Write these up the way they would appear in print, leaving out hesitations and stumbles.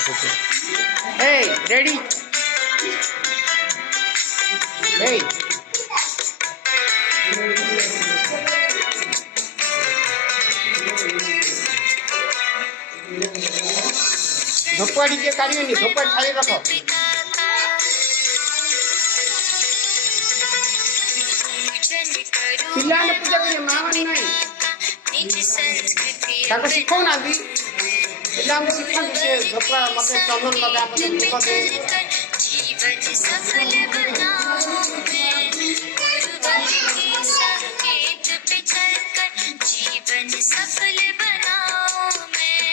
Hey, ready? Hey. धोपाड़ी के कार्य नहीं, धोपाड़ी खाली रखो। पिल्ला ने पूजा करिए, मावन नहीं। ताको सीखो ना भी। पिल्ला ने सीखा कि धोपा मते चंदन लगा मते धोपा दे। जीवन सफल बनाओ मैं, गुरुवार के संकेत पे चलकर जीवन सफल बनाओ मैं।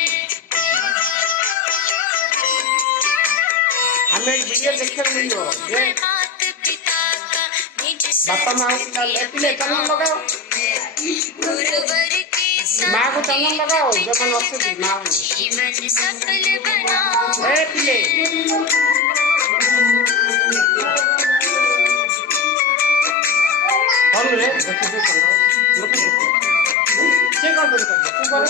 हमें वीडियो देखने को मिली हो, ये बापा माँ को ले चंदन लगाओ, माँ को चंदन लगाओ, जब मन वक्त दी माँ को ए पिले और ले देखो तो चलो चेक कर दो तू करो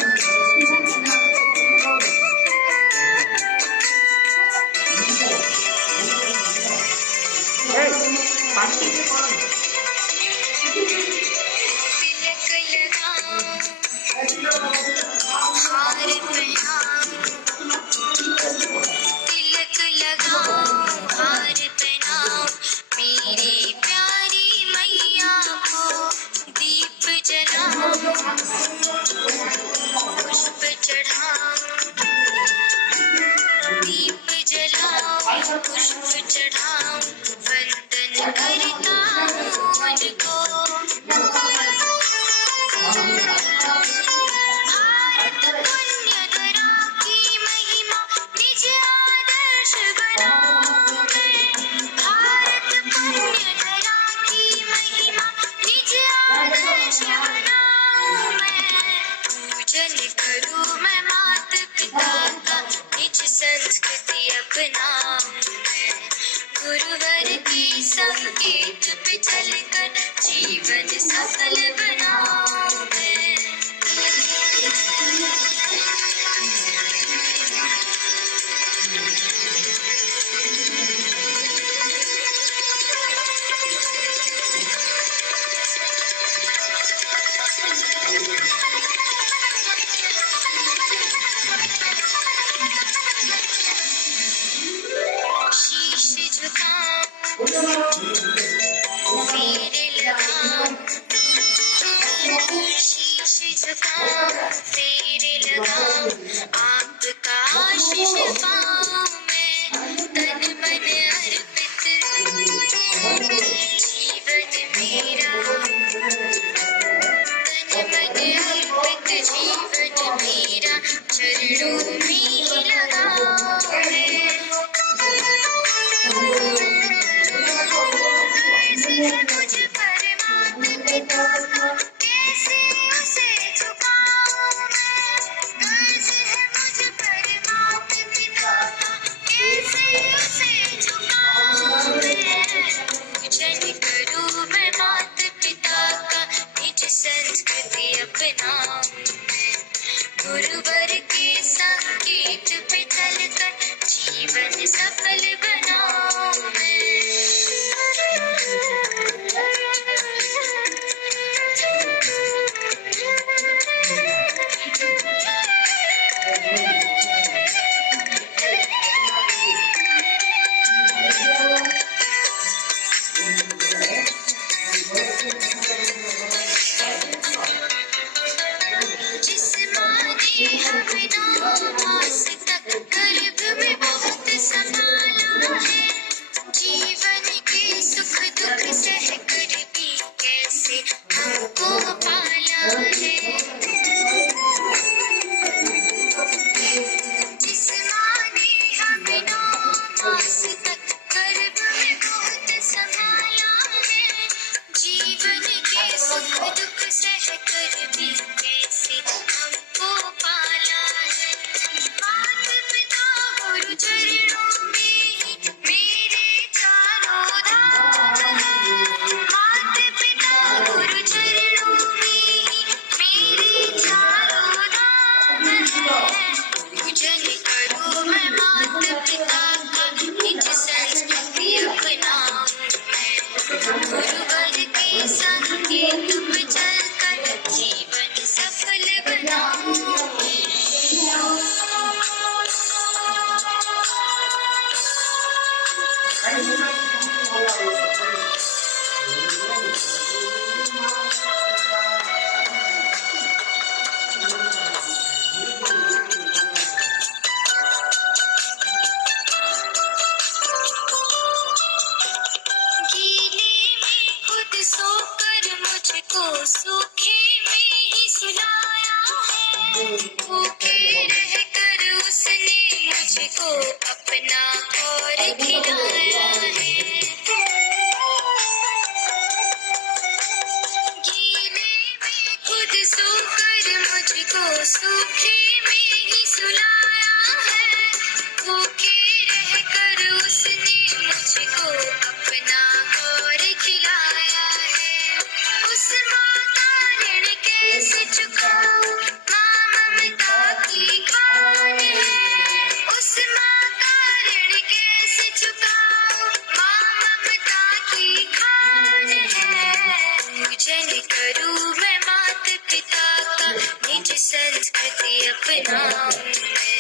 ए पार्टी तिलक लगाओ हार पहनाओ मेरी प्यारी मैया को, दीप जलाओ पुष्प चढ़ाओ, दीप जलाओ पुष्प चढ़ाओ, वंदन करता हूँ उनको। गुरुवर की संकेत पे चलकर जीवन सफल बनाओ मैं। आपका आशीष पाऊं मैं, तन मन अर्पित जीवन मेरा, तन मन अर्पित जीवन मेरा चरणों में लगाओ मैं। मुझ परमात्मा पिता का कैसे उसे झुकाऊं मैं, कर्ज है मुझ परमात्मा पिता का कैसे उसे झुकाऊं मैं। पूजन करूं मैं माता पिता का, निज संस्कृति अपनाऊं मैं, गुरुवर के संकेत पे चलकर जीवन सफल बनाऊं मैं। जिस माँ ने हमें 9 मास तक गर्भ में बहुत संभाला है, जीवन के सुख दुख सहकर भी कैसे हमको पाला है। जिस माँ ने हमें 9 मास तक गर्भ में बहुत संभाला है, जीवन के सुख दुख सहकर भी कैसे हमको पाला है। माता पिता गुरु चरणों में ही मेरे चारों धाम है, माता पिता गुरु चरणों में ही मेरे चारों धाम है। पूजन करूं मैं माता सोकर मुझको सूखे में ही सुलाया है, भूखे रहकर उसने मुझको अपना और खिलाया है। उस माँ का ऋण कैसे चुकाऊं, माँ ममता की खान है। उस माँ का ऋण कैसे चुकाऊं, माँ ममता की खान है। पूजन करूं मैं माता पिता का, निज संस्कृति अपनाऊं मैं,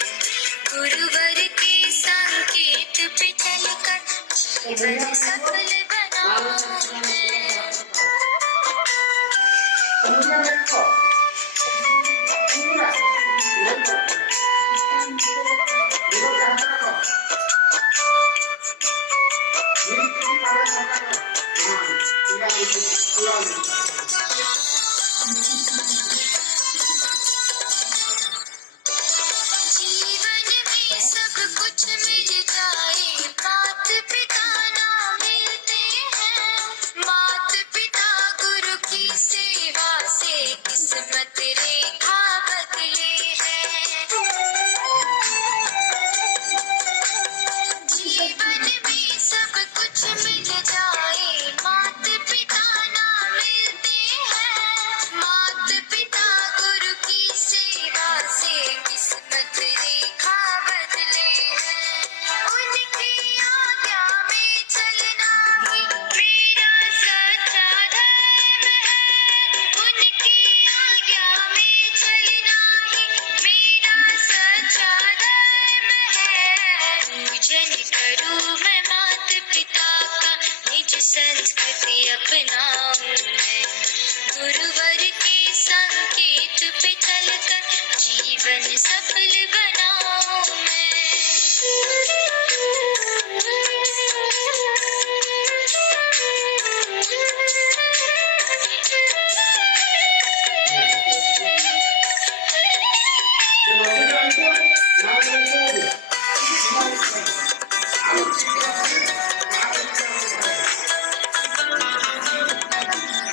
गुरुवर के संकेत पे चलकर जीवन सफल बनाऊं मैं। जीवन में सब कुछ मिल जाए, मात पिता ना मिलते हैं। मात पिता गुरु की सेवा से किस्मत रेखा बदले हैं। जीवन में सब कुछ मिल जाए, मात पिता ना मिलते हैं। मात पिता गुरु की सेवा से किस्मत रेखा बदले हैं। उनकी आज्ञा में चलना ही मेरा सच्चा धर्म है। उनकी आज्ञा में चलना ही मेरा सच्चा धर्म है। पूजन करूं मैं माता पिता का, निज संस्कृति अपनाऊं मैं, गुरुवर के संकेत पे चलकर जीवन सफल बनाऊं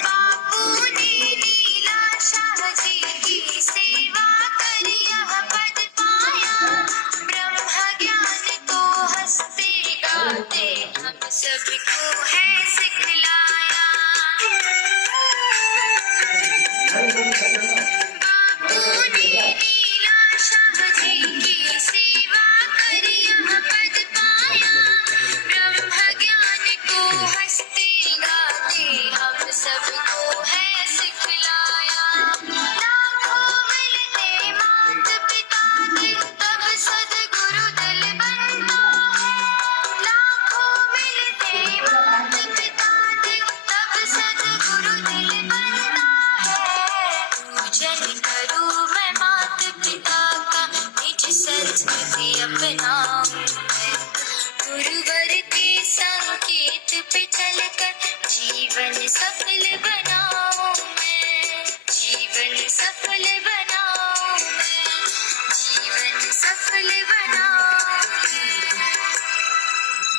बापू ने लीला शाह जी की सेवा कर यह पद पाया, ब्रह्म ज्ञान को हंसते गाते हम सबको है सिखलाया। बापू ने लीला शाह जी की सेवा कर यह पद पाया, ब्रह्म ज्ञान को हंसते गाते हम सबको है सिखलाया। लाखों मिलते मात पिता के, तब सद्गुरु दिल बनता है। लाखों मिलते मात पिता के, तब सद्गुरु दिल बनता है। पूजन करूं मैं माता पिता का, निज संस्कृति अपनाऊं मैं, गुरुवर के संकेत पे चलकर जीवन सफल बनाऊं।